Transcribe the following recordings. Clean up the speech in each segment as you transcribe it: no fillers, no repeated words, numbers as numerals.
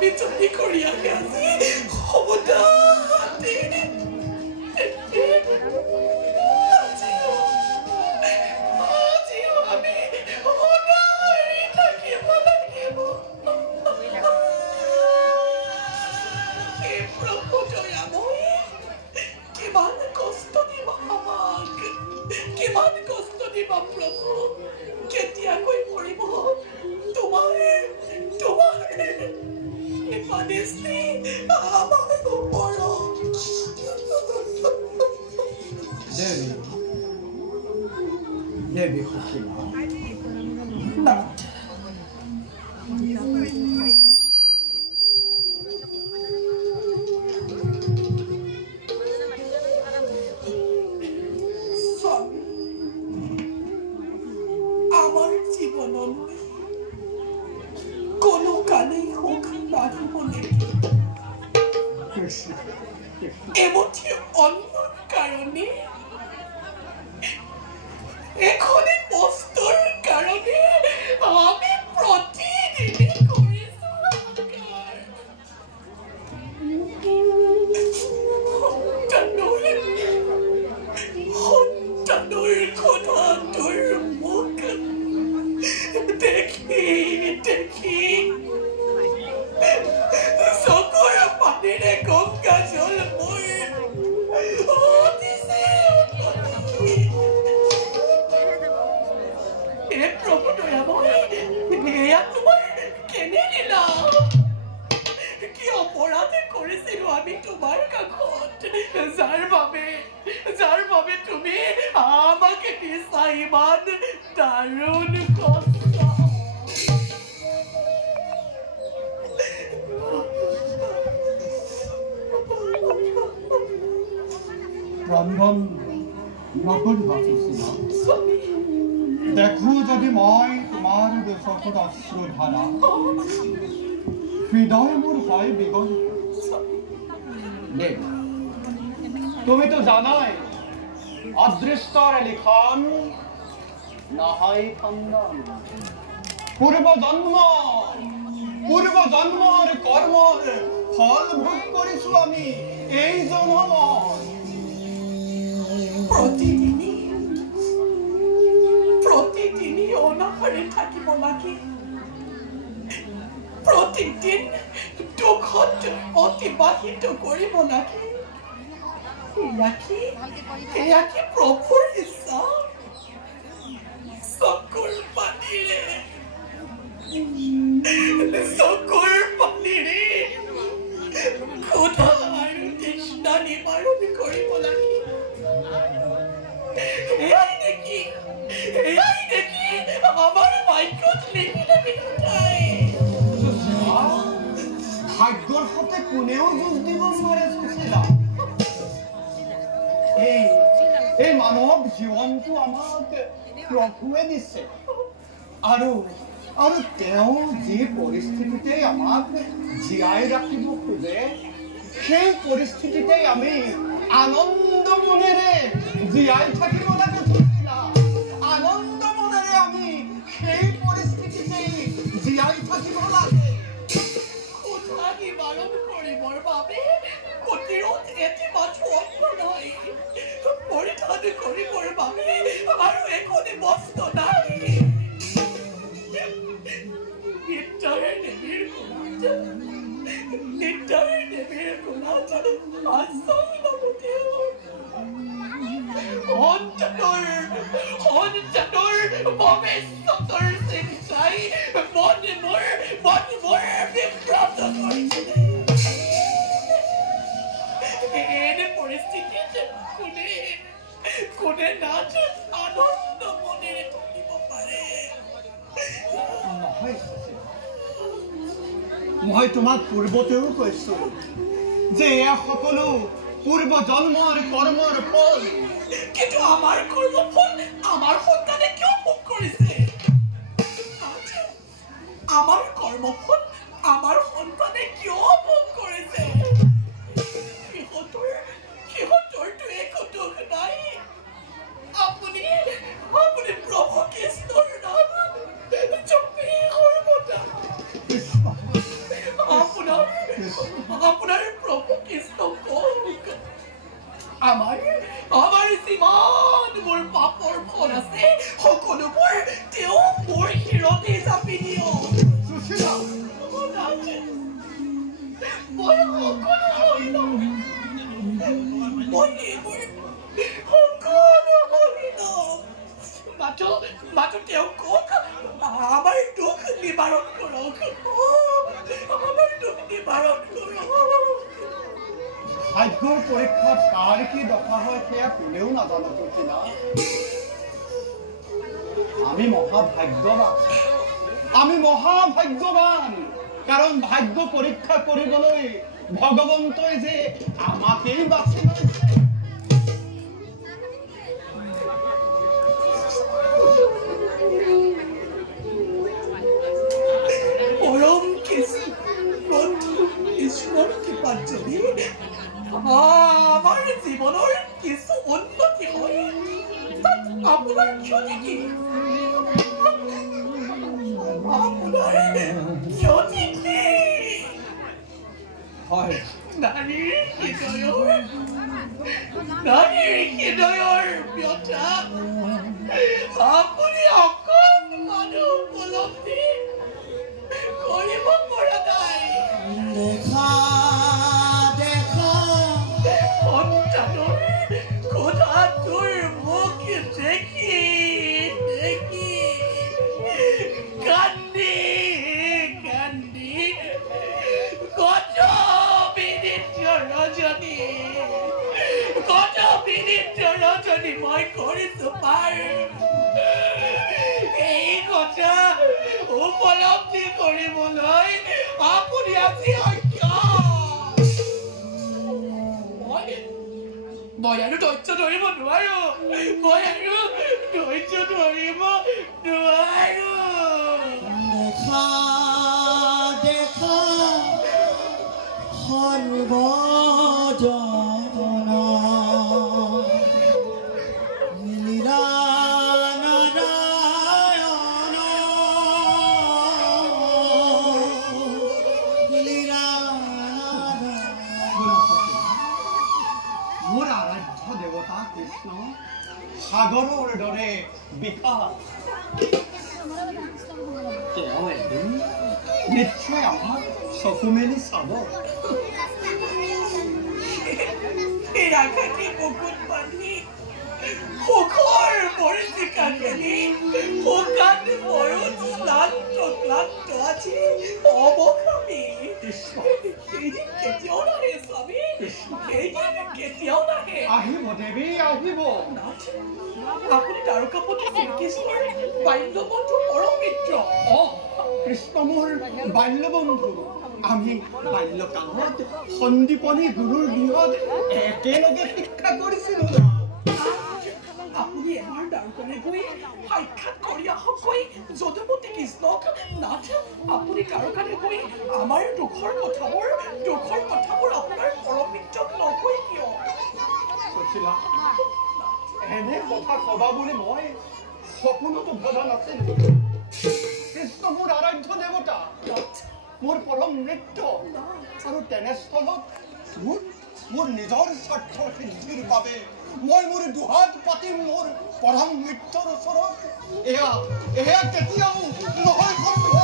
আমি যদি কৰি আহি আজি হবতা Devi Fatima. আমার জীবনত কোনো কালেই হোক বাঁধিব নেকি এমতি অন্য কারণে এখনই বস্তুর কারণে আমি প্রতিদিনই করি সন্তানৰ কথা তোৰ মুখ দেখি দেখি চকুৰ পানীৰে গংগা জল মোৰ প্ৰভু দয়াময় এয়া তোমাৰ কেনে দিলা কি অপৰাধ কৰিছিলো আমি তোমাৰ কাষত যাৰ বাবে তুমি আমাকে দিছা ইমান দাৰুণ কষ্ট ৰন্ধন নকৰিবা স্বামী দেখো যদি মই তোমাৰ চকুত অশ্ৰুধাৰা হৃদয় মোৰ হয় বিগল তুমিতো জানাই অদৃষ্টৰ লিখন নহয় খণ্ডন পূৰ্ব জন্মৰ কৰ্মৰ ফল ভোগ কৰিছো আমি এই জন্মত প্ৰতিদিনই অনাহাৰে থাকিব লাগে প্ৰতিদিন দুখত অতিবাহিত কৰিব লাগে এয়া কি প্ৰভুৰ ইচ্ছা চকুৰ পানীৰে ক্ষুধা আৰু তৃষ্ণা নিবাৰণ কৰিব লাগে এয়াই দেখি আমাৰ ভাগ্যত লিখিলে বিধাতাই ভাগ্যৰ সতে কোনেও যুঁজ দিব নোৱাৰে সুশীলা এই মানৱ জীৱনটো আমাক প্ৰভুৱে দিছে আৰু তেওঁ যি পৰিস্থিতিতে আমাক জীয়াই ৰাখিব খোজে সেই পৰিস্থিতিতে আমি আনন্দ মনেৰে জীয়াই থাকিব লাগে সুশীলা আনন্দ মনেৰে আমি সেই পৰিস্থিতিতে জীয়াই থাকিব লাগে নিবাৰণ কৰিবৰ বাবে প্ৰতিৰোধ এটি মাথো অন্ত নাই পৰিধান কৰিবৰ বাবে আৰু একোটি বস্তু নাই নিতাই দেৱীৰ কোলাত আচল লগতে সন্তানৰ ভৱিষ্যতৰ চিন্তাই মন মোৰ বিভ্ৰান্ত কৰিছিলে এনে পৰিস্থিতিত কোনে নাচ আনন্দ মনেৰে থাকিব পাৰে মই তোমাক পূৰ্বতেও কৈছো যে এয়া সকলো পূৰ্ব জন্মৰ কৰ্মৰ ফল কিন্তু আমাৰ কৰ্মফল আমাৰ সন্তানে কিয় ভোগ কৰিছে আমাৰ কৰ্মফল আমাৰ সন্তানে কিয় ভোগ কৰিছে সিহঁতৰতো একো দুখ নাই আপুনি প্ৰভু কৃষ্ণৰ নাম জপি সৰ্বদা আপোনাৰ আপোনাৰ প্ৰভু কৃষ্ণ কওক আমাৰ যিমানবোৰ পাপৰ ফল আছে সকলোবোৰ তেওঁ মোৰ শিৰতে জাপি দিয়ক সুশীলা মই সকলো হৈ লম মই এইবোৰ সকলো হৈ লম মাথো তেওঁ কওক আমাৰ দুখ নিবাৰণ কৰক আমাৰ দুখ নিবাৰণ কৰক ভাগ্যৰ পৰীক্ষাত কাৰ কি দশা হয় সেয়া কোনেও নাজানো সুশীলা আমি মহাভাগ্যৱান কাৰণ ভাগ্য পৰীক্ষা কৰিবলৈ ভগৱন্তই যে আমাকেই বাছি লৈছে পৰম কৃষ্ণৰ কৃপাত যদি আমাৰ জীৱনৰ কিছু উন্নতি হয় তাত আপোনাৰ ক্ষতি কি আপোনাৰ ক্ষতি কি হয় নাৰীৰ হৃদয়ৰ ব্যথা আপুনি অকণমান উপলব্ধি কৰিব পৰা নাই সন্তানৰ কোঠাটোৰ মুখ দেখি কান্দি কত বিনিত ৰজনী মই কৰিছো পাৰ এই কথা উপলব্ধি কৰিবলৈ আপুনি আজি মই আৰু ধৈৰ্য ধৰিব নোৱাৰো সাগৰৰ দৰে বিশাল তেওঁ এদিন নিশ্চয় আমাক চকু মেলি চাব বুকুত বান্ধি সুখৰ মৰিচিকা খেলি শুকান মৰুত ক্লান্ত আজি অৱসামী সেইদিন কেতিয়াও নাহে স্বামী সেইদিন কেতিয়াও নাহে আহিব দেৱী আহিব আপুনি তাৰকাপতি শ্ৰীকৃষ্ণৰ বাল্যবন্ধু পৰম মিত্ৰ কৃষ্ণ মোৰ বাল্যবন্ধু আমি বাল্যকালত সন্দীপনী গুৰুৰ গৃহত একেলগে শিক্ষা কৰিছিলো আপুনি এবাৰ দ্বাৰকালৈ গৈ সাক্ষাৎ কৰি আহকগৈ যদুমতী কৃষ্ণক নাথ আপুনি দ্বাৰকালৈ গৈ আমাৰ দুখৰ কথাবোৰ আপোনাৰ পৰম মিত্ৰক নকৈ কিয় সুশীলা এনে কথা কবা বুলি মই সপোনতো ভবা নাছিলো কৃষ্ণ মোৰ আৰাধ্য দেৱতা মোৰ পৰম নৃত্য আৰু তেনেস্থলত মোৰ নিজৰ স্বাৰ্থৰ সিদ্ধিৰ বাবে মই মোৰ দুহাত পাতিম মোৰ পৰম মিত্ৰৰ ওচৰত এয়া কেতিয়াও নহয় সম্ভৱ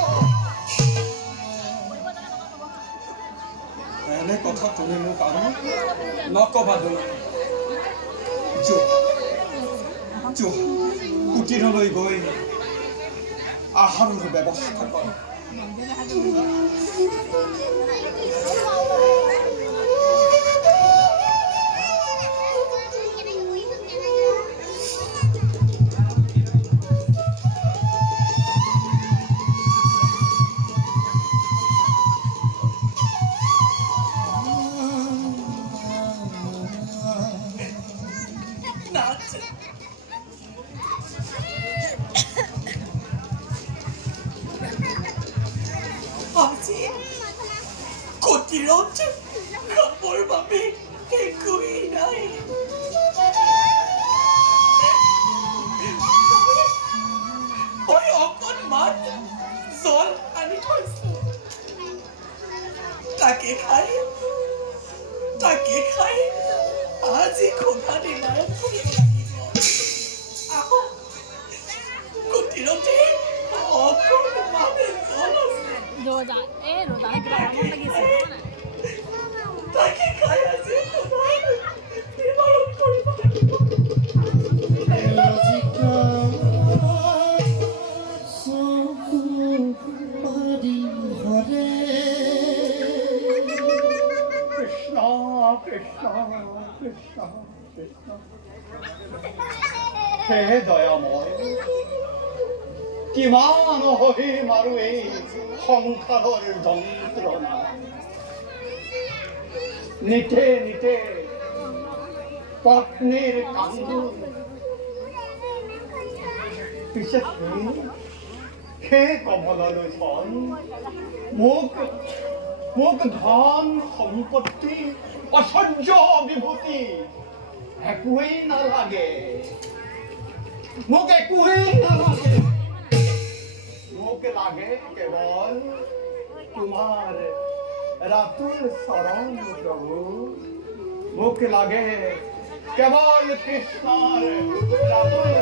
এনে কথা তুমি মোক আৰু নকবা কুটিৰলৈ গৈ আহাৰৰ ব্যৱস্থা কৰ কুটিৰত খাবৰ বাবে একোৱেই নাই মই অকণমান জল আনি থৈছো তাকে খাই আজি খোধা দিনাই ফুৰিব লাগিব আহক কুটিৰতে অকণমানে জল আছে Roda grabando লাগিছে তাকে খাই আজি খোধা নিবাৰণ কৰিব লাগিব Krishna. হে দয়াময় কিমান সহিম আৰু এই সংসাৰৰ যন্ত্ৰণা নিতে পত্নীৰ কান্দোন পিছে সেই কমললোচন মোক ধন সম্পত্তি অসহ্য বিভূতি একোৱেই নালাগে মোক একোৱেই নালাগে মোক লাগে কেৱল তোমাৰ ৰাতুল চৰণ প্ৰভু মোক লাগে কেৱল কৃষ্ণৰ ৰাতুল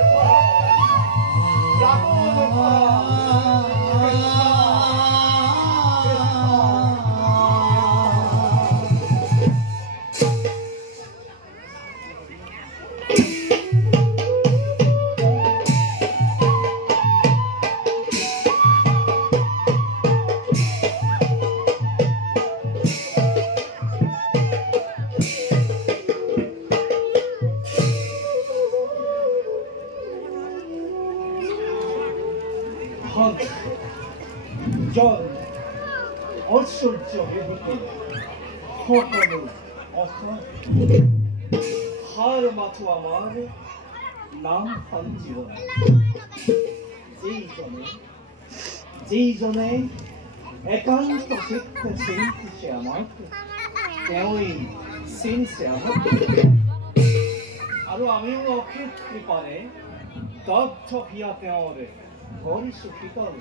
জল ঐশ্বর্য বিভূতি সকলো হার মাথো আমার নাম সঞ্জীবন যেইজনে একান্ত চিত্তে চিন্তিছে আমাক তেওঁই চিনছে আমাক আৰু আমিও অশেষ কৃপাৰে দগ্ধ হিয়া তেওঁৰ কৰিছো শীতল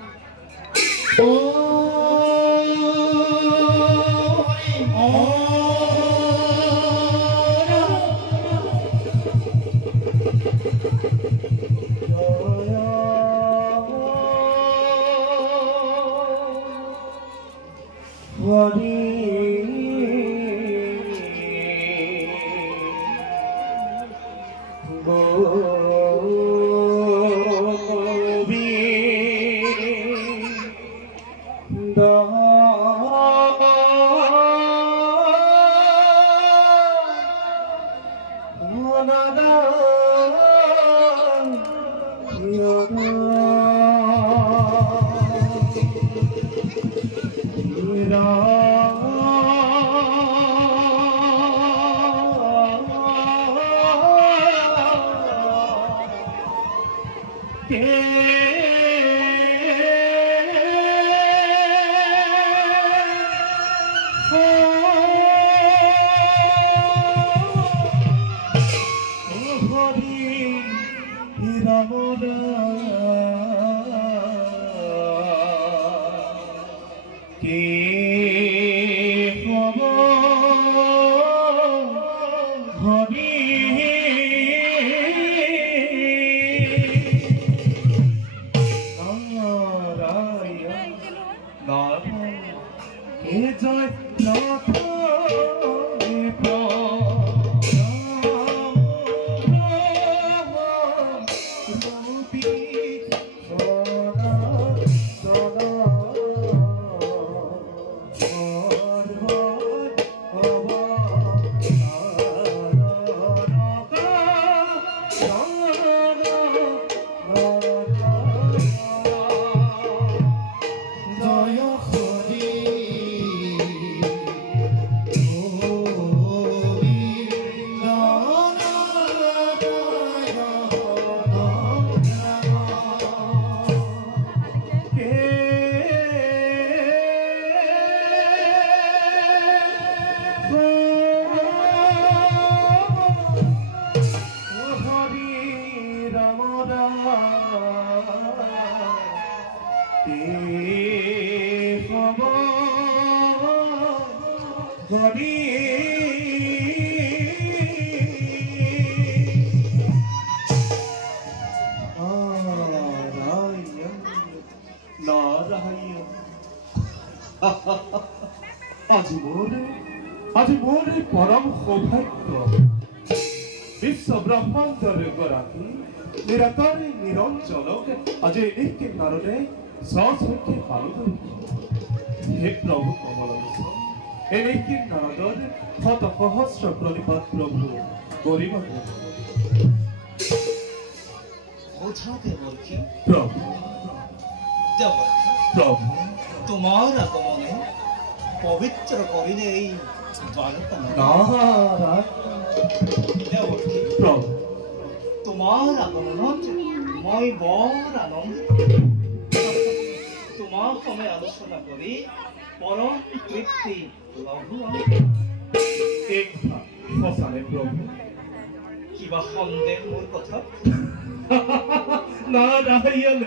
হৰি নাৰায়ণ আজি মোৰ পৰম সৌভাগ্য বিশ্ব ব্ৰহ্মাণ্ডৰ গৰাকী নিৰতৰে নিৰঞ্জনক আজি নিকে কারণে সসংখ্যে পালন হে প্রভু কমললোচন এনেকে নারদর শত সহস্র প্রণিপাত প্রভু গরিব প্রভু প্রভু তোমার আগমনে পবিত্র করিলে এই দ্বারকা দেবকী প্রভু তোমার আগমনত মই বৰ আনন্দিত তোমাৰ সময় আলোচনা কৰি পৰম তৃপ্তি লাভ এক সঁচানে প্ৰভু কিবা সন্দেহ মোৰ কথা নারায়ণ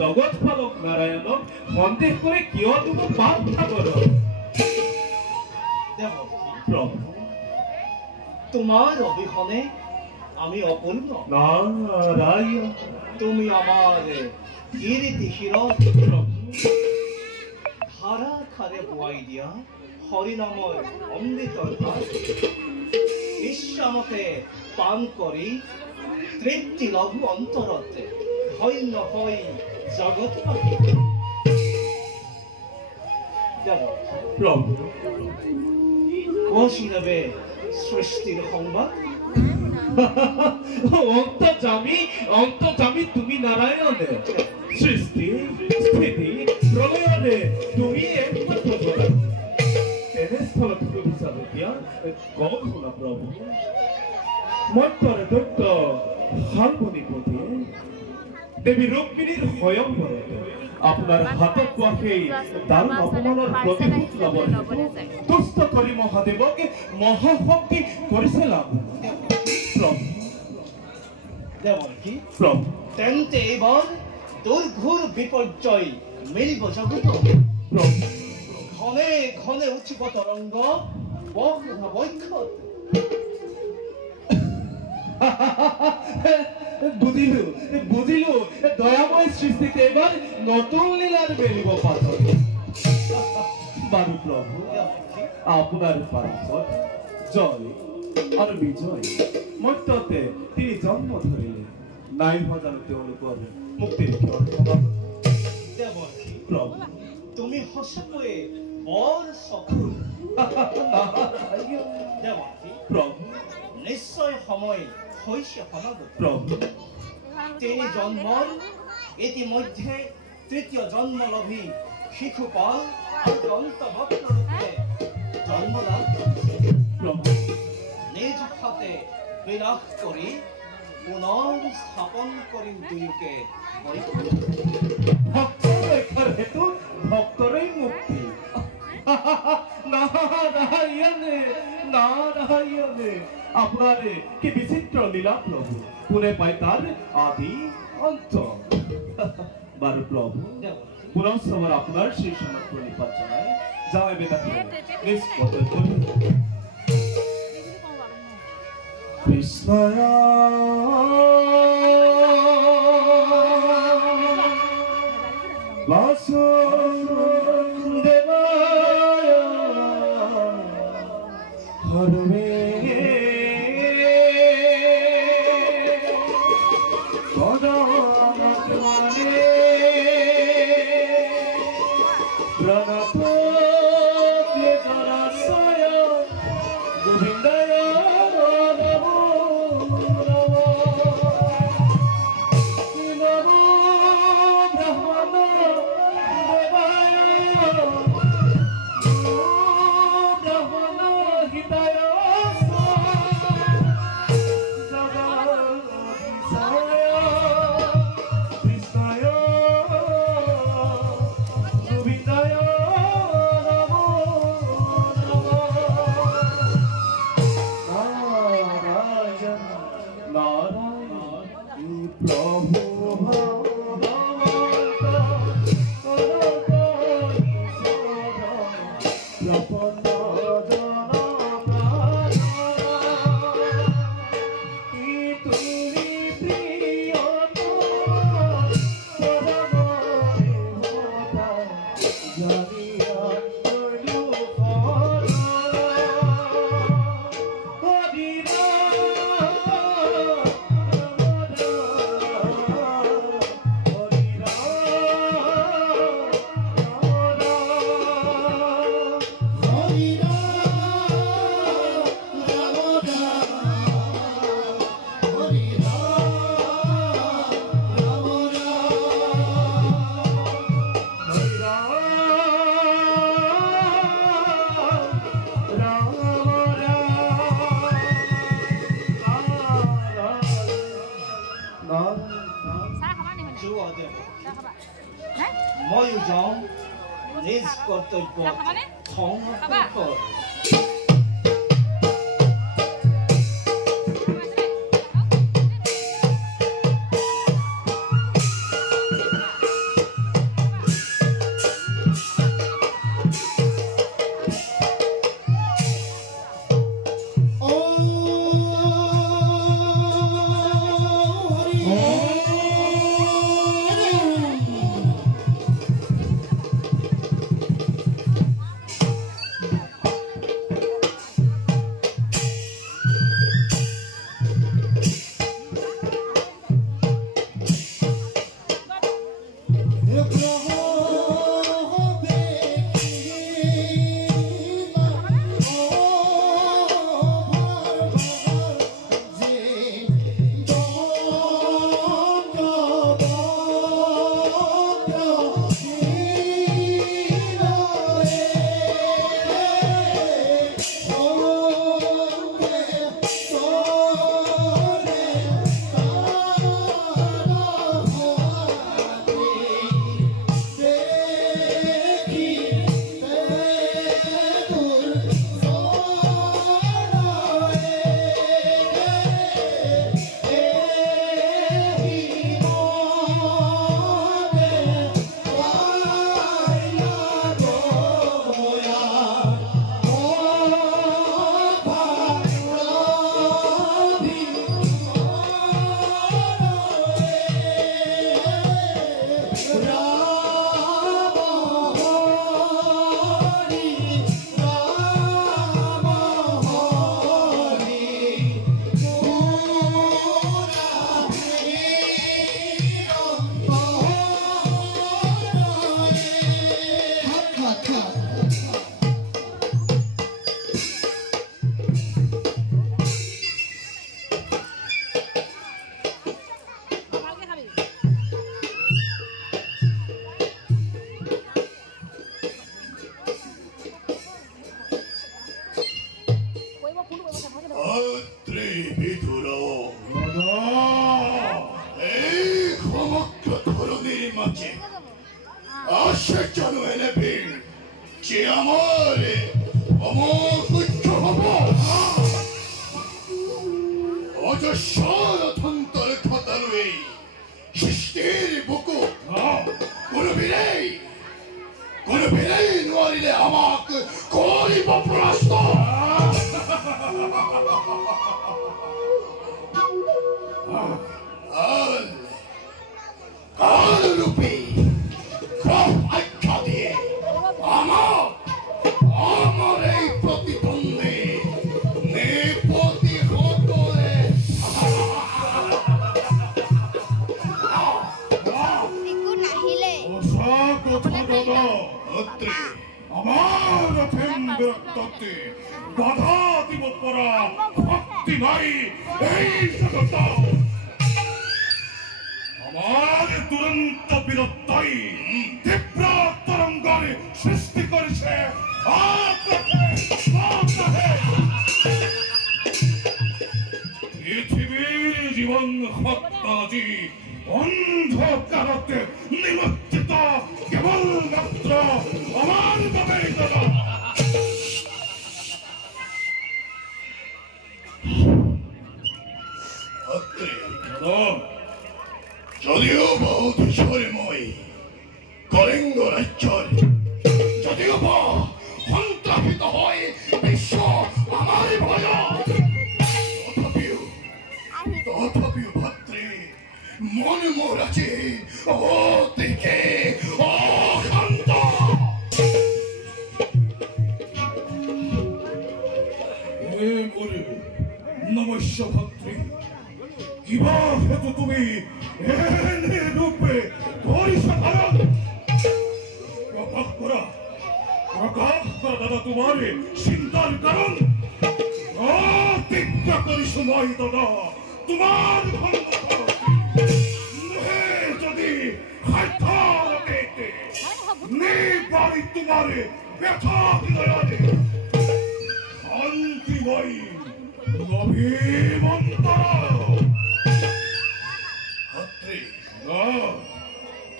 জগৎ পালক নারায়ণক সন্দেহ করে কিয় তুমি বাধা করো দেবকী প্রভু তোমার অবিহনে আমি অপূর্ণ নারায়ণ তুমি আমার কীর্তি শিরক প্রভু ধারা খারে বোয়াই দিয়া হৰিনামৰ অমৃতৰ ভাত ইচ্ছামতে পান কৰি তৃপ্তি লঘু অন্তৰতে ধন্য হৈ জগতবাসী প্ৰভু শুনাবে সৃষ্টিৰ সংবাদ অন্তৰ্যামী তুমি নাৰায়ণ সৃষ্টি স্থিতি প্ৰলয়নে তুমি একমাত্ৰ প্ৰধান তেনেস্থল তুমি বিচাৰো দিয়া কওঁ শুনা প্ৰভু মন্ত্ৰৰ দৈত্য সাংবনিপতি দেৱী ৰুক্মিণীৰ স্বয়ংবৰতে আপোনাৰ হাতত পোৱা সেই দাৰুণ অপমানৰ প্ৰতিশোধ ল'বলৈ দুষ্ট কৰি মহাদেৱক মহাশক্তি কৰিছে লাভ প্ৰভু দেৱকী প্ৰভু তেন্তে এইবাৰ দুৰ্ঘোৰ বিপৰ্যয় মিলিব জগত প্ৰভু ঘনে ঘনে উঠিব তৰংগ বক্ষত বুজিলো দয়াময় সৃষ্টিতে এবাৰ নতুন লীলাৰ বেৰিব পাথৰ বাৰু প্ৰভু আপোনাৰ পাছত জয় আৰু বিজয় মত্যতে তিনি জন্ম ধৰিলে নাই ভজানো তেওঁলোকৰ মুক্তিৰ দেৱকী প্ৰভু তুমি সঁচাকৈয়ে বৰ চকুৰ দেৱকী প্ৰভু নিশ্চয় সময় হৈছে সমাগত প্ৰভু তিনি জন্মৰ ইতিমধ্যে তৃতীয় জন্মলভী শিশুপাল আৰু দন্তভক্তৰূপে জন্ম লাভ প্ৰভু নিজ হাতে বিনাশ কৰি পুনৰ স্থাপন কৰিম দুয়োকে ভক্তৰ ৰক্ষাৰ হেতু ভক্তৰেই মুক্তি নাৰায়ণে আপনাৰে কি বিচিত্ৰ লীলা প্ৰভু কোনে পায় তাৰ আদি অন্ত বাৰু প্রভু পুনঃ সবার আপনার সেই সমর্থ নির্বাচনায় যাওয়া বেদা নিষ্পত কৃষ্ণ প্রভু কর্তব্য খাবানে সংরক্ষণ কর।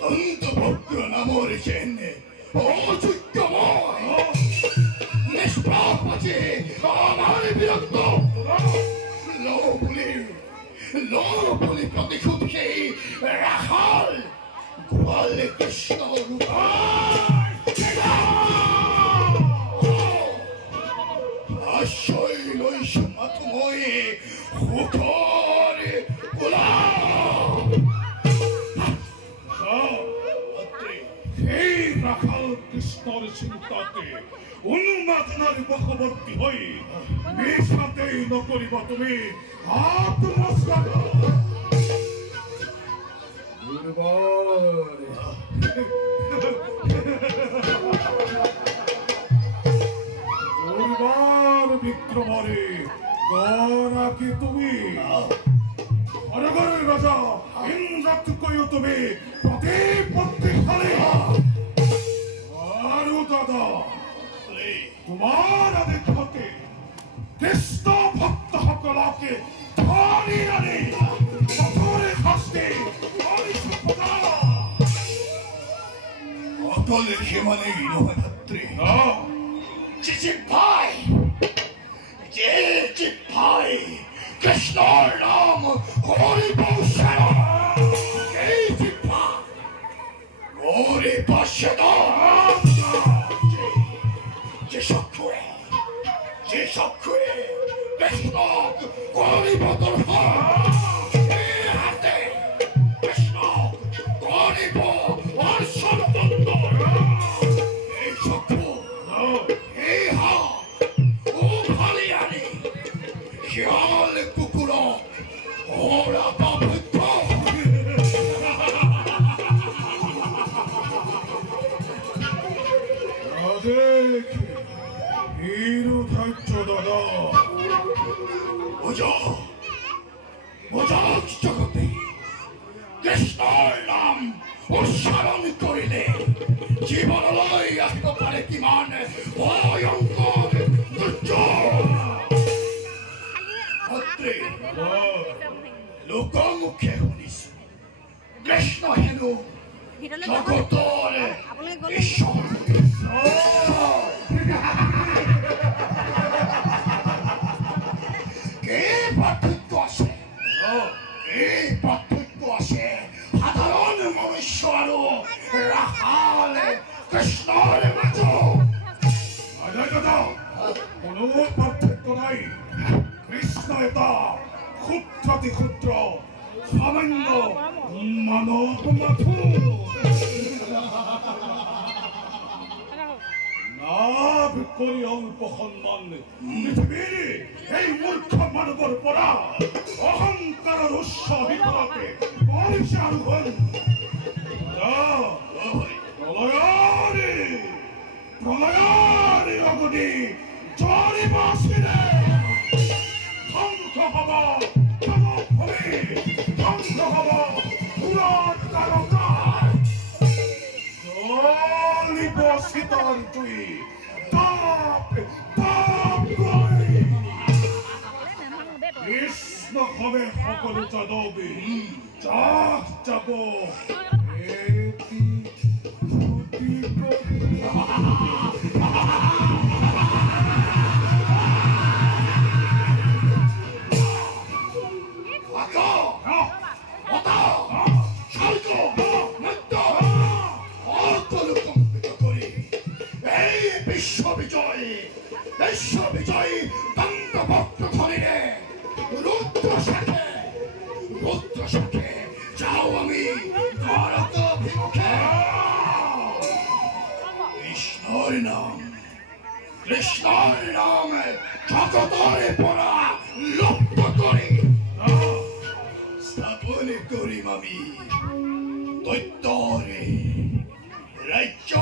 Tanto poco amore ce n'è, oh tutto লবণী প্রতিশোধ সেই রাখাল গোয়াল কৃষ্ণ আশয় লৈছ মাথুময় সুখৰে সেই রাখাল কৃষ্ণর চিন্তাতে উন্মাদনার বশবর্তী হই বিষাতেই নকরিব তুমি আত্মমস্তক দুর্বার বিক্রমরে গরাকে তুমি অরগরের রাজা ইন্দ্রাত্মকয় তুমি প্রতিপত্তি ফলে আরো দাদা তোমার আদেশ মতে কৃষ্ণ ভক্ত সকলকে ধরি আনি কঠোরে শাস্তি অকল সীমানেই নহয় ভাতৃ ভাই যে ভাই কৃষ্ণর নাম হরিব এই জিহ্বা হরিব যে চক্ষুৰে কৃষ্ণ কৰিব হাতে কৃষ্ণ কৰিব অৰ্চন এই চক্ষু এই হাত উভালি আনি শিয়াল কুকুৰ ওৰা পাভক্ষ দাদা জগতে কৃষ্ণৰ নাম উচ্চাৰণ কৰিলে জীৱনলৈ আহিব পাৰে কিমান ভয়ংকৰ লোকমুখে শুনিছো কৃষ্ণ হেনো জগতৰ ঈশ্বৰ সাধাৰণ মনুষ্য আৰু ৰাখাল কৃষ্ণৰ মাজত কোনো পাৰ্থক্য নাই কৃষ্ণ এটা ক্ষুদ্ৰাতি ক্ষুদ্ৰ সামান্য মানৱ মাথো লাভ কৰি অল্প সন্মান পৃথিৱীৰ এই মূৰ্খ মানৱৰ পৰা অহংকাৰৰ উচ্চ বিপদতে কৰিছে আৰোহণ প্ৰলয়ৰে অগতি জৰিব আছিলে ধ্বংস হব জনভূমি ধ্বংস হব পুৰত তাৰকাৰ জ্বলিব শীতল জুই তাপ গৈ কৃষ্ণ হবে সকলো যাদৱে যাক যাব এটি বিশ্ববিজয়ী দণ্ডভক্ত ধরিলে রুদ্র শাখে যাও আমি ভারত অভিমুখে কৃষ্ণর নাম জগতরে পড়া লুপ্ত করে স্থাপন করিম আমি দৈত্যরে রাজ্য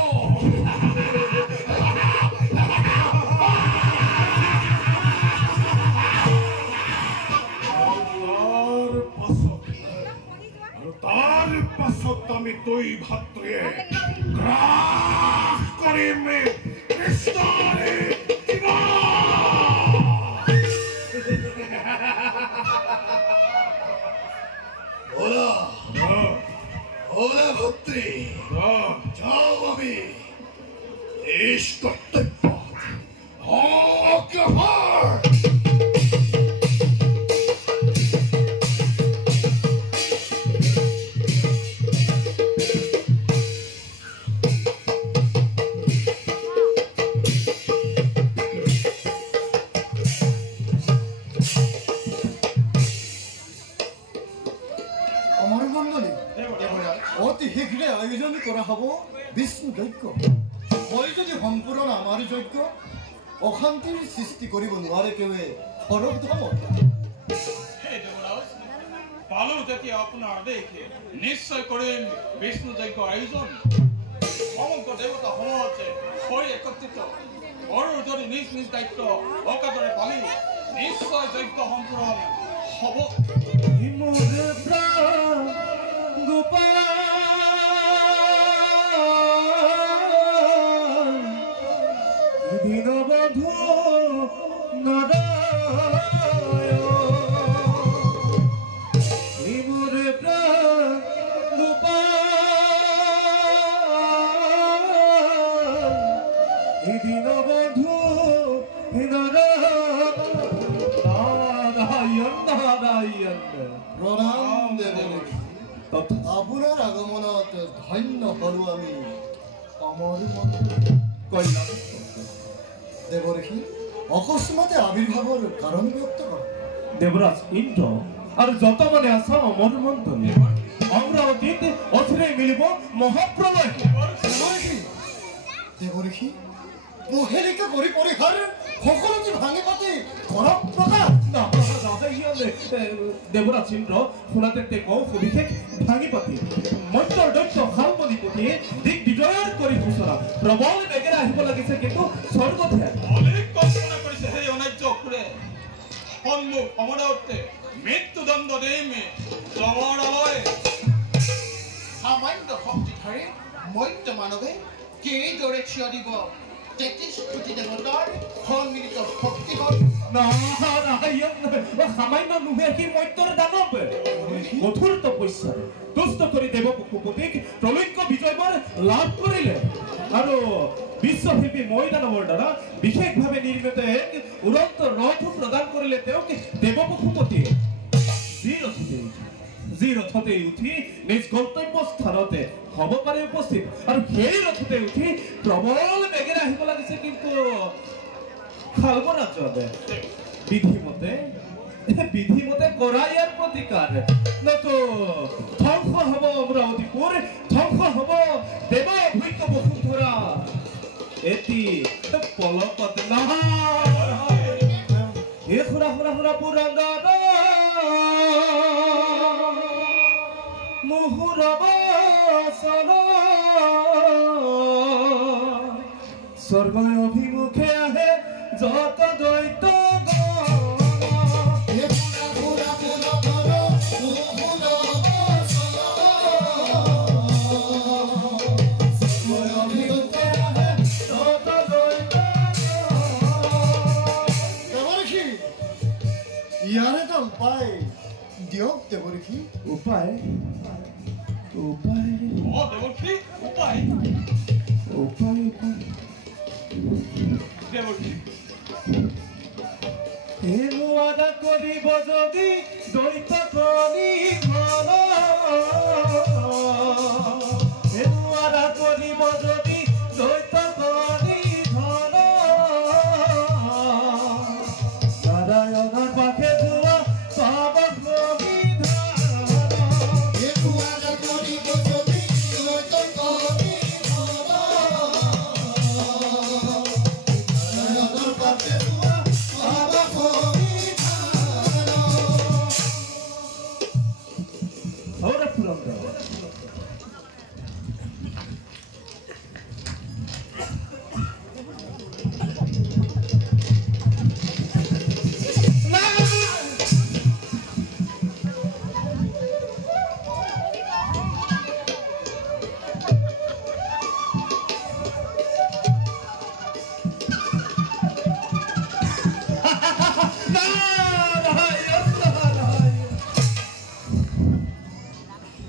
তার পাছত আমি দুই ভাতৃয়ে গ্রাস কৰিম কৃষ্ণৰে ওৰা ভাতৃ যাও আমি দেশ কৰ্তব্য অগ্ৰহৰ সলনি কৰা হ'ব বিষ্ণু যজ্ঞ। মই যদি সম্পূৰ্ণ আমাৰ যজ্ঞ অশান্তিৰ সৃষ্টি কৰিব নোৱাৰে কেৱে সৰব ধমক। পালো যেতিয়া আপোনাৰ আদেশে নিশ্চয় কৰিম বিষ্ণু যজ্ঞ আয়োজন। সমগ্ৰ দেৱতা সমাজে হৈ একত্ৰিত আৰু যদি নিজ নিজ দায়িত্ব অকাদৰে পালি নিশ্চয় যজ্ঞ সম্পূৰ্ণ হ'ব। দীনবন্ধু প্ৰণাম দেৱদেৱী। আপোনাৰ আগমনত ধন্য হলো আমি। অমৰ কল্যাণ দেৱঋষি অকস্মাতে আবিৰ্ভাৱৰ কাৰণ ব্যক্ত কৰে। দেবৰাজ ইন্দ্ৰ আৰ যত মানে আসা অমৰ মন্থনে অমৰাবতীত অচিৰে মিলিব মহাপ্ৰলয়। দেৱঋষি মহেলিকা কৰি পৰিহাৰ সকলোকে ভাঙি পাতি ঘৰক প্ৰকাশ। দেবৰাজ ইন্দ্ৰ শুনাতে তেক সবিশেষ ভাঙি পাতি মন্ত্ৰৰ দৈত্য শালমণি পুতিয়ে দিক বিজয়ৰ কৰি খুচৰা প্ৰবল বেগেৰে আহিব লাগিছে, কিন্তু স্বৰ্গতহে অনেক কল্পনা কৰিছে সেই অনাৰ্য অসুৰে সন্মুখ সমদত্তে মৃত্যুদণ্ড দিম জবৰালয়। সামান্য শক্তিধাৰী মৈত্য মানৱে কেইদৰে থিয় দিব ৩৩ কোটি দেৱতাৰ সন্মিলিত শক্তিবল। সামান্য নুহে সি মৈত্যৰ দানৱ কঠোৰ তপস্যাৰে তুষ্ট কৰি দেৱ পশুপতিক ত্ৰৈলোক্য বিজয়বাৰ লাভ কৰিলে আৰু বিশ্বব্যাপী মৈদানৱৰ দ্বাৰা বিশেষভাৱে নিৰ্মিত এক উড়ন্ত ৰথ প্ৰদান কৰিলে তেওঁক দেৱ পশুপতিয়ে। যি ৰথতে উঠি নিজ গন্তব্য স্থানতে হ'ব পাৰে উপস্থিত আৰু সেই ৰথতে উঠি প্ৰবল বেগেৰে আহিব লাগিছে, কিন্তু খালবৰাজে বিধিমতে কৰা ইয়াৰ প্ৰতিকাৰ নতো ধ্বংস হ'ব অমৰাৱতীপুৰ, ধ্বংস হ'ব দেৱ ভৈক্য বসুন্ধৰা। এটি পলকত নহয় হে খুৰা খুৰা খুৰা পুৰাংগাৰ মুহুৰব স্বৰ্গলৈ অভিমুখে আহে যত দৈত্য ইয়াৰ এটা উপায় দিয়ক দেৱঋষি। উপায় উপায় দেৱৰ্ষি উপায় উপায় উপায় দেৱৰ্ষি এনুৱাদা কৰিব যদি দৈত্য কণী ঘন এনুৱাদা কৰিব যদি দৈত্য কণী ঘন নাৰায়ণৰ পাশে যোৱা পাব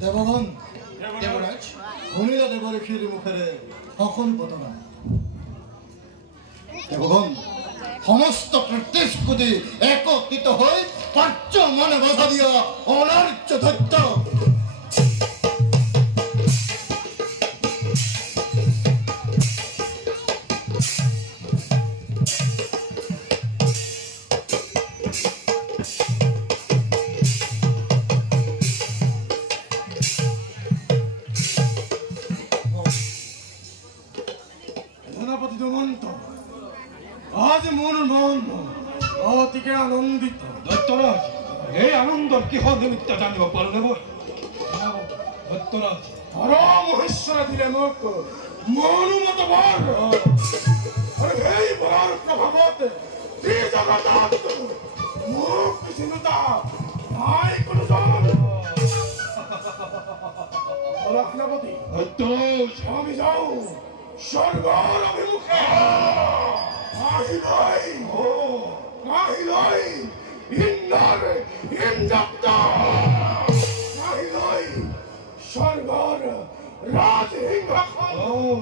দেৱগণ দেৱৰাজ শুনিলে দেৱঋষিৰ মুখেৰে সকলো ঘটনা। দেৱগণ সমস্ত ৩৩ কোটি একত্ৰিত হৈ পাৰ্য মানে বাধা দিয়া অনাৰ্য দৈত্য আজ মোৰ মন অতিকে আনন্দিত। দৈত্যৰাজ, এই আনন্দৰ কিহৰ নিমিত্ত জানিব পাৰোঁনে মই? দৈত্যৰাজ, পৰম মহেশ্বৰে দিলে মোক মনোমত বৰ, আৰু সেই বৰৰ প্ৰভাৱত ত্ৰিজগতত মোক চিন্তা নাই কোনোজন। সেনাপতি, আমি যাওঁ স্বৰ্গৰ অভিমুখে। আহিলৈ ইন্দ্ৰৰ ইন্দ্ৰত্ব, আহিলৈ স্বৰ্গৰ ৰাজসিংহাসন।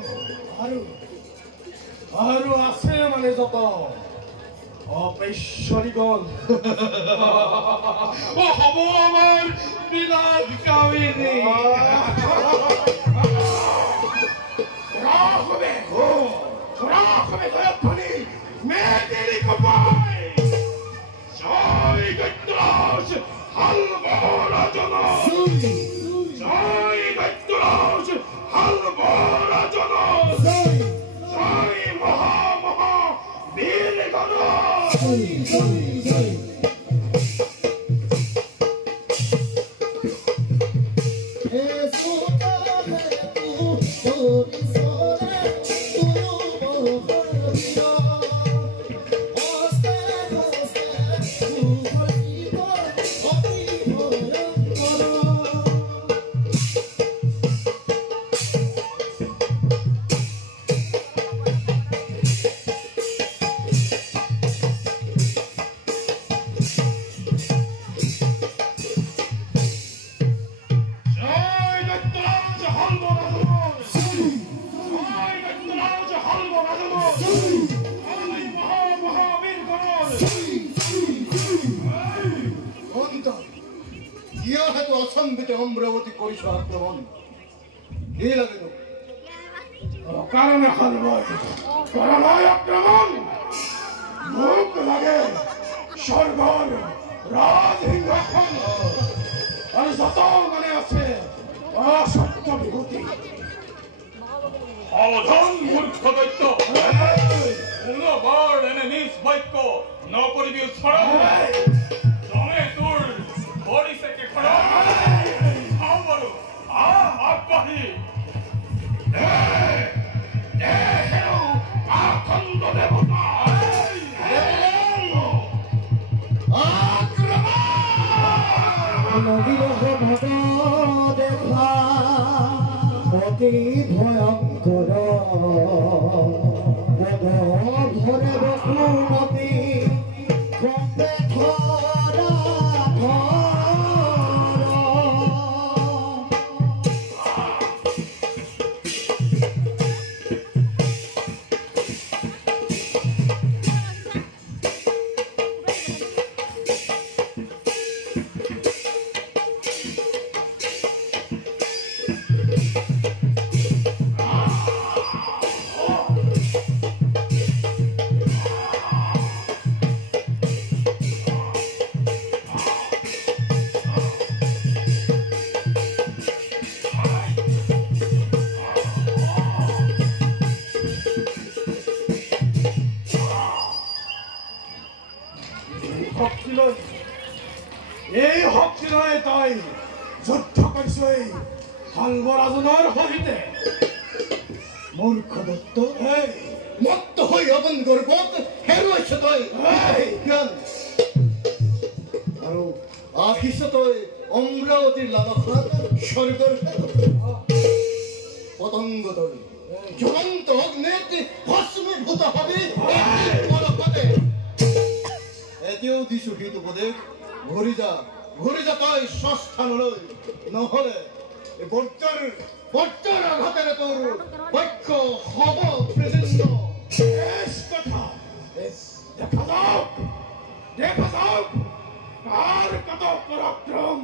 আৰু আছে মানে যত অপেশ্বৰীগণ হ'ব আমাৰ বিৰাট কামিনী। জয়ধ্বনি মেদিনী কপাই, জয় দৈত্যৰাজ হালবৰাজন, জয় দৈত্যৰাজ হালবৰাজন, জয় মহা মহা বীৰগণ। অসম্বিত অমরাবতী করিস আক্রমণ কি লাগে তো কারণে হালবাই কারণে আক্রমণ মুখ লাগে স্বর্গর রাজসিংহাসন, আর যত মানে আছে অসত্য বিভূতি। সাবধান মূর্খ দৈত্য, পুনর্বার এনে নিজ বাক্য নকরিবি উচ্চারণ। জমে তোর বড়িছে কে খড় সাম্বরু আগবাঢ়ি আখণ্ড দেবতা দেখা অতি ভয়ঙ্কর ঘরে বসুমতী কম্পে ধরা এই শক্তি নয় তাই যুদ্ধ কৰিছো এই হালবৰাজনৰ সহিতে। মূৰ্খ দত্ত, মত্ত হৈ অগণ গৰ্বত হেৰুৱাইছ তই জ্ঞান, আৰু আহিছ তই অমৰাৱতীৰ লালসাত স্বৰ্গৰ পতংগ তই জ্বলন্ত অগ্নিত ভস্মীভূত হবি পলকতে। এতিয়াও দিছো হিত উপদেশ, ঘূৰি যা তই স্বস্থানলৈ, নহলে বৰ্তৰ আঘাতেৰে তোৰ বক্ষ হব প্ৰেজন্য। দেখা যাওক কাৰ কত পৰাক্ৰম।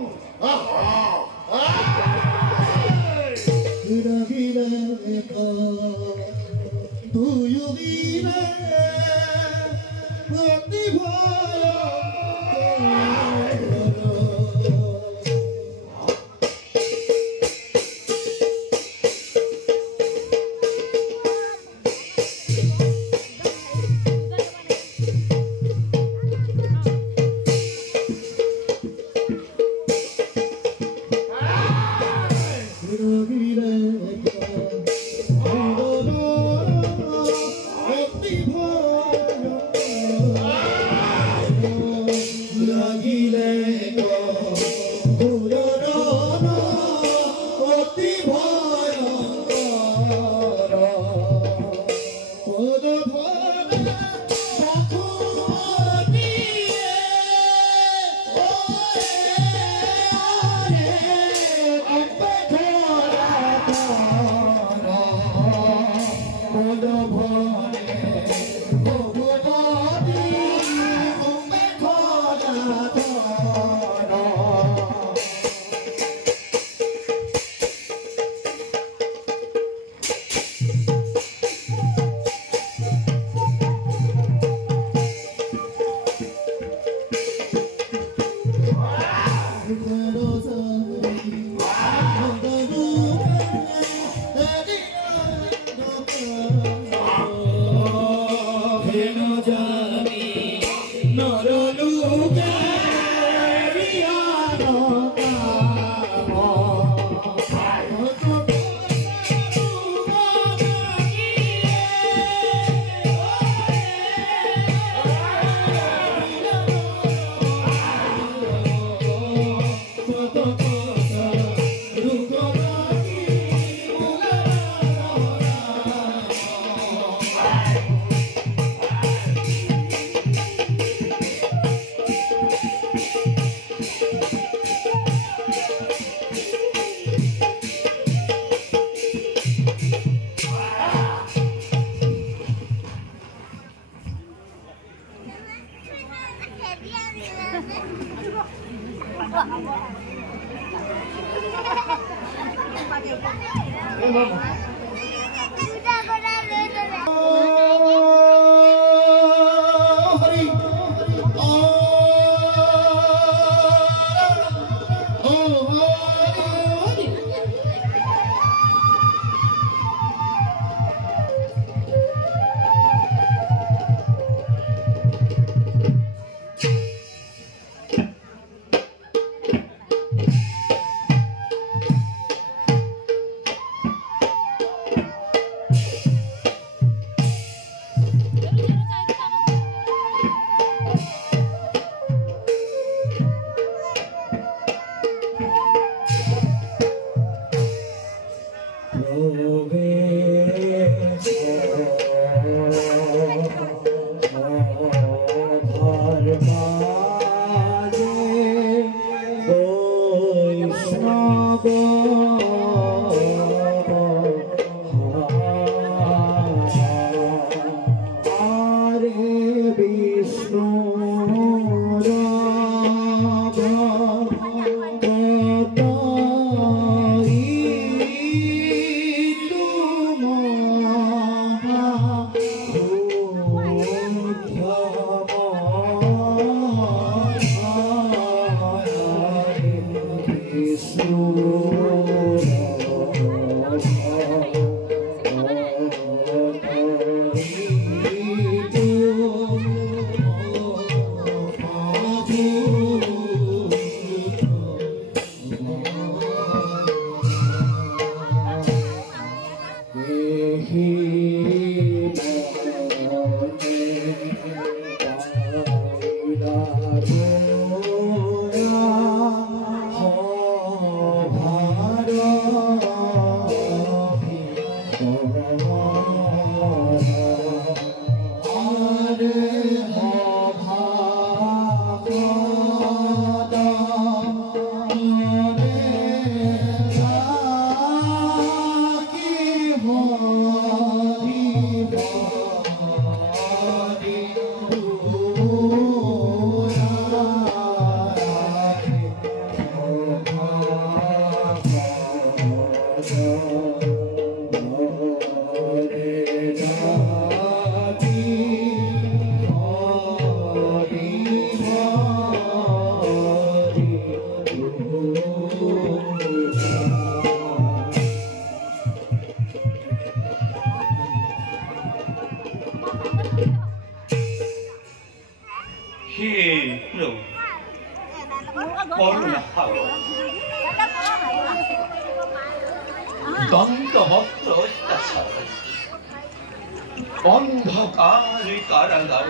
অন্ধকারে কারাগার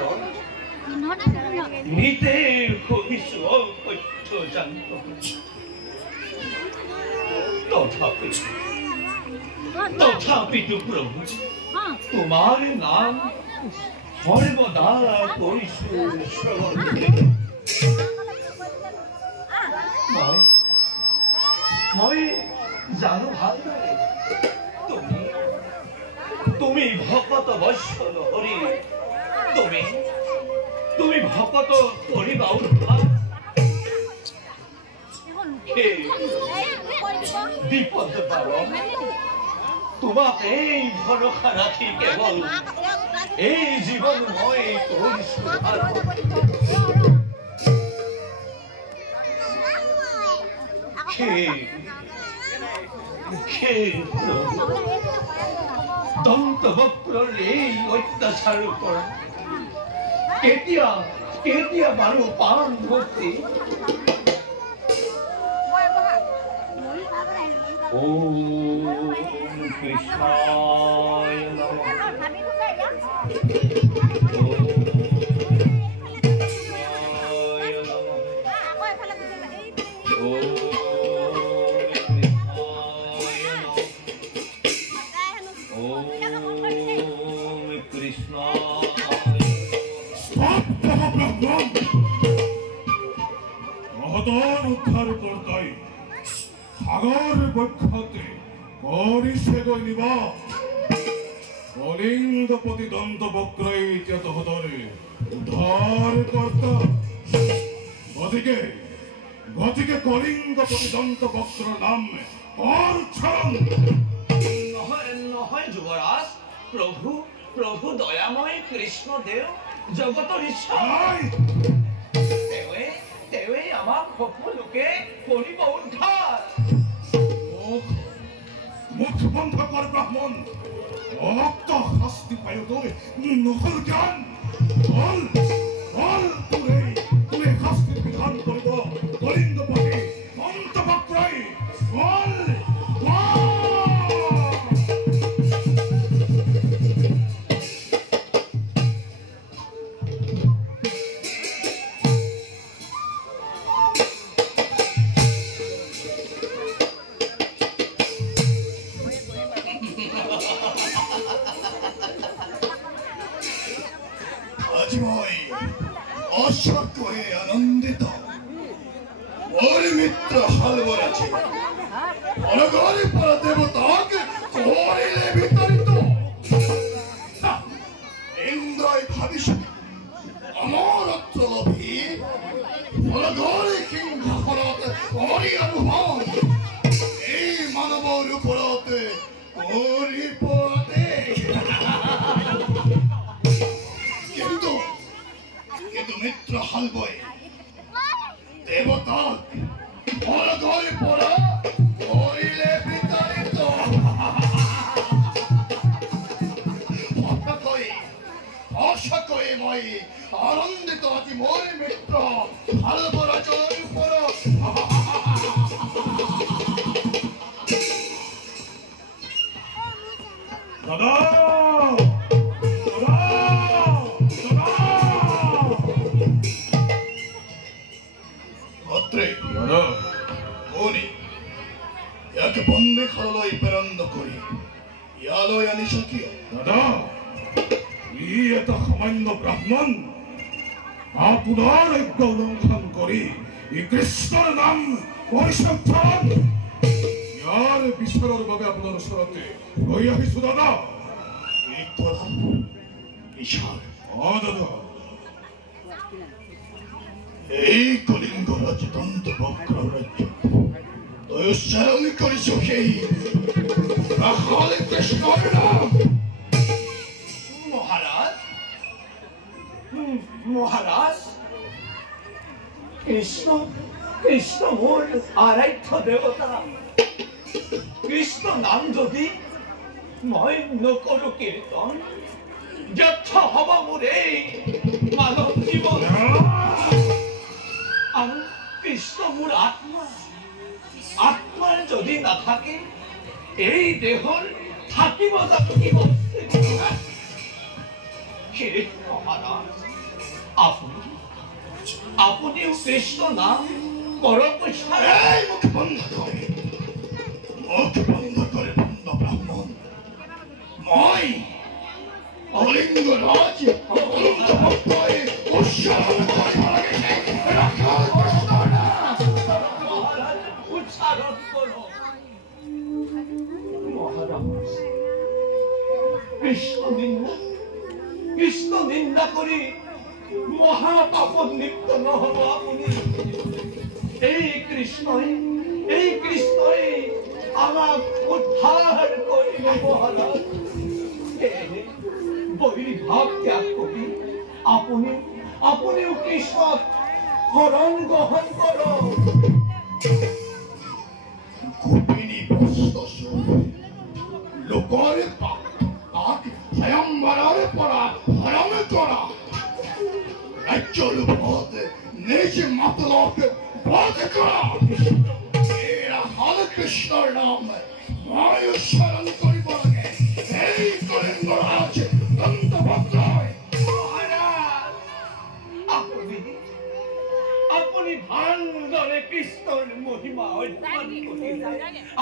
নিতে হইস অপত্য জান্ত তথাপি তো প্রভু তোমার নাম সর্বদা করিস শ্রবণ মই জানো ভাল লাগে তুমি ভকত বৎসল হরি তুমি ভকত করিবা উদ্ধার হে বিপদ বারণ তোমাকে এই ভরসা রাখি কেবল এই জীবন মই তোর সুধার দন্তবক্ৰৰ এই অত্যাচাৰ কৰা কেতিয়া বাৰু পাম ভক্তি ওম কৃষ্ণায় নমঃ উদ্ধার কর্তাই সাগর বক্ষতে করিছে গনিবা কলিঙ্গপতি দন্ত বক্রই তহতরে উদ্ধার কর্তা গতিকে কলিঙ্গপতি দন্তবক্র নাম অর্চন। নহয় যুবরাজ, প্ৰভু দয়াময় কৃষ্ণদেৱ জগতৰ ঈশ্বৰ। তেৱে আমাক সকলোকে কৰিব উদ্ধাৰ। মুখ বন্ধ কৰ ব্ৰাহ্মণ, অক্ত শাস্তি পায় তোৰ নহল জ্ঞান। তোৰে শাস্তিৰ বিধান কৰিব কলিঙ্গপতি দন্তবক্ৰই। আজি মই অসংখ্য আনন্দিত। মোৰ মিত্ৰ হালবৰাজে অনগৰে পৰা দেৱতাক কৰিলে বিতাড়িত। ইন্দ্ৰই ভাবিছে অমৰত্ব লভি অনগৰে সিংহাসনত কৰি আৰোহণ। এই মানৱৰ ওপৰত কৰি পৰে। কিন্তু মিত্ৰ হালবই দেৱতাক অনগৰে পৰা কৰিলে বিতাড়িত। সঁচাকৈয়ে মই আনন্দিত আজি মোৰ মিত্ৰ হালবৰাজৰ ওপৰত। দাদা ইয়াকে বন্দে ঘৰলৈ প্ৰেৰণ নকৰি ইয়ালৈ আনিছ কিয়? দাদা, ই এটা সামান্য ব্ৰাহ্মণ। আপোনাৰ আজ্ঞা উলংঘন কৰি ই কৃষ্ণৰ নাম পৰিচৰ্চন। ইয়াৰ বিচাৰৰ বাবে আপোনাৰ ওচৰতে গৈ আহিছো দাদা। দাদা, এই কলিঙ্গ ৰাজ্য দন্তবক্ৰ ৰাজ্য তই উচ্চাৰণ কৰিছ সেই কৃষ্ণৰ নাম। মহাৰাজ, কৃষ্ণ মোৰ আৰাধ্য দেৱতা। কৃষ্ণ নাম যদি মই নকৰো কীৰ্তন, ব্যৰ্থ হব মোৰ এই মানৱ জীৱন। আৰু কৃষ্ণ মোৰ আত্মাৰ যদি নাথাকে এই দেহৰ থাকিব জানো কি মহাৰাজ? আপুনিও কৃষ্ণ নাম কৰক। মুখ বন্ধ কৰে বন্ধ ব্ৰাহ্মণ। মই কলিঙ্গ ৰাজ দন্তবক্ৰই উচ্চাৰণ কৰিব লাগে কৃষ্ণৰ নাম। উচ্চাৰণ কৰক মহাৰাজ। কৃষ্ণ নিন্দা কৰি মহাপাপত লিপ্ত নহব আপুনি। এই কৃষ্ণই আমাক উদ্ধাৰ কৰিব মহাৰাজ। বৈভাৱ ত্যাগ কৰি আপুনিও কৃষ্ণক শৰণ গ্ৰহণ কৰক। গোপিনী লোকৰে স্বয়ংবৰৰ পৰা হৰণ কৰা। ৰাজ্যৰ লোভত নিজ মতলব বধ কৰা। এয়া হল কৃষ্ণৰ নাম মই উচ্চাৰণ কৰিব লাগে। এই কলিঙ্গ ৰাজ দন্তবক্ৰই। আপুনি ভালদৰে কৃষ্ণৰ মহিমা অধ্যয়ন কৰিলে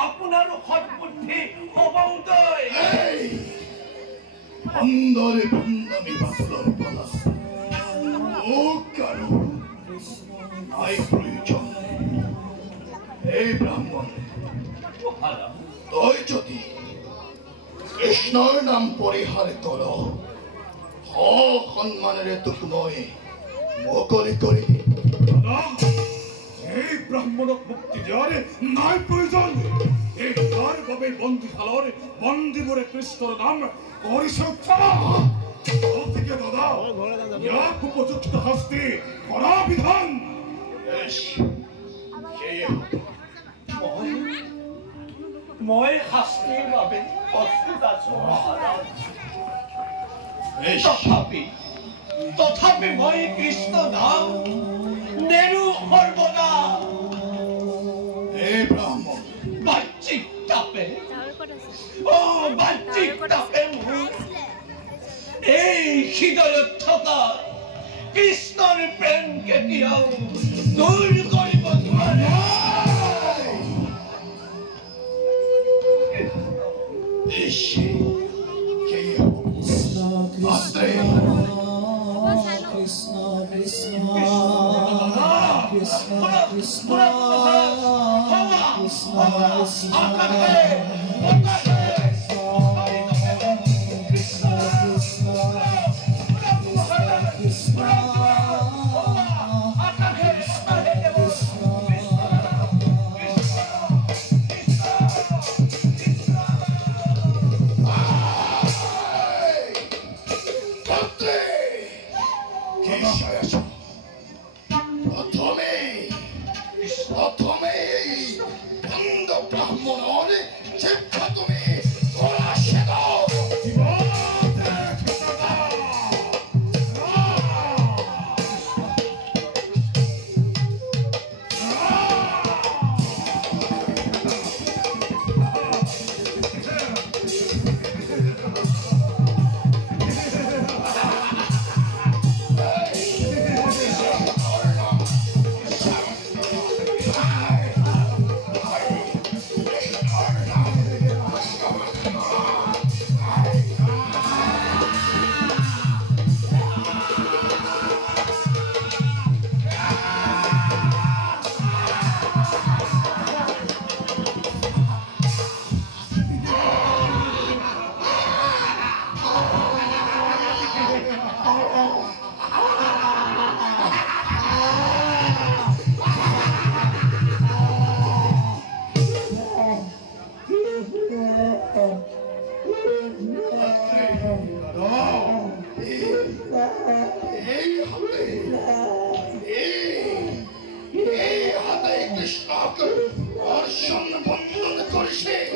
আপোনাৰো সৎবুদ্ধি হ'ব উদয়। বন্দৰে বন্দমি বাসুৰ পলা ও কাৰো নাই প্ৰয়োজন। এই ব্ৰাহ্মণ, তই যদি কৃষ্ণৰ নাম পৰিহাৰ কৰ, সন্মানেৰে তোক মই মুকলি কৰি দিম। এই ব্রাহ্মণক মুক্তি দিয়ারে নাই প্রয়োজন এই তার বাবে বন্দীশালর বন্দীবরে কৃষ্ণর নাম করিছে উচ্চারণ থেকে দাদা ইয়াক উপযুক্ত শাস্তি করা বিধান মই শাস্তিৰ বাবে প্ৰস্তুত আছো মহাৰাজ তথাপি মই কৃষ্ণ নাম নেৰু সৰ্বদা এই ব্ৰাহ্মণ বাহ্যিক তাপে মোৰ এই হৃদয়ত থকা কৃষ্ণৰ প্ৰেম কেতিয়াও দূৰ কৰিব নোৱাৰে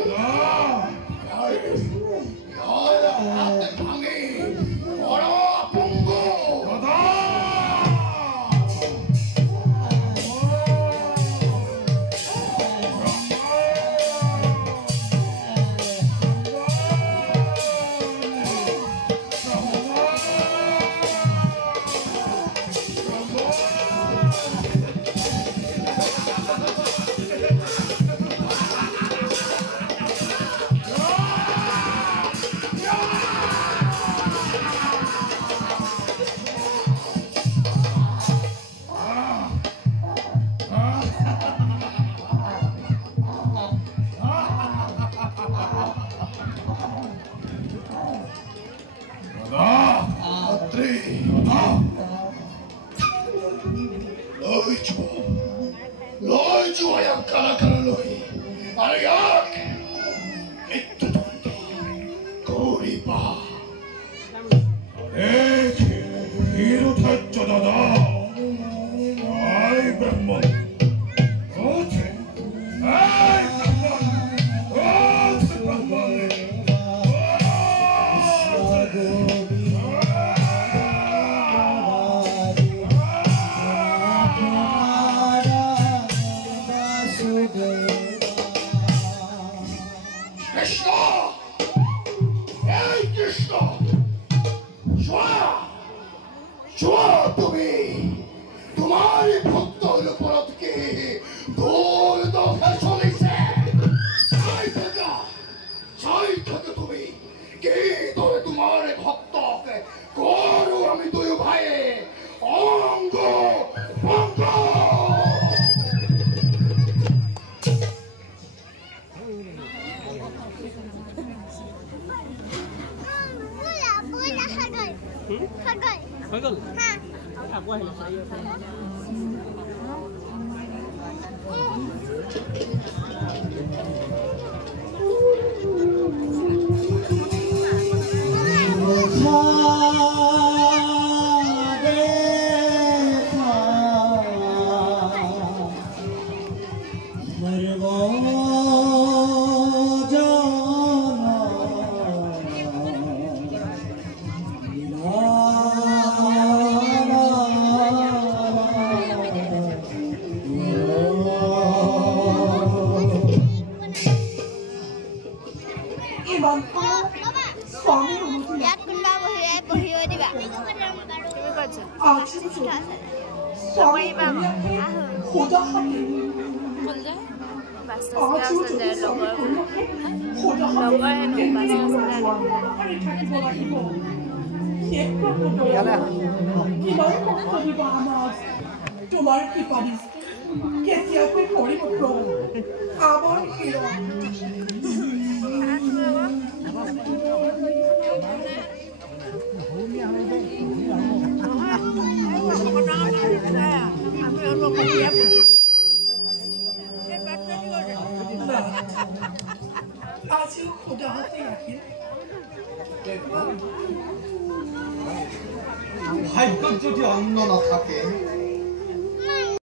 Hah? Aku তোমাৰ কি পাৰিস কেতিয়াকৈ কৰিব প্ৰভু আমাৰ সেৱা আজিও খোদাহতে ৰাখিল ভাগ্যত যদি অন্ন নাথাকে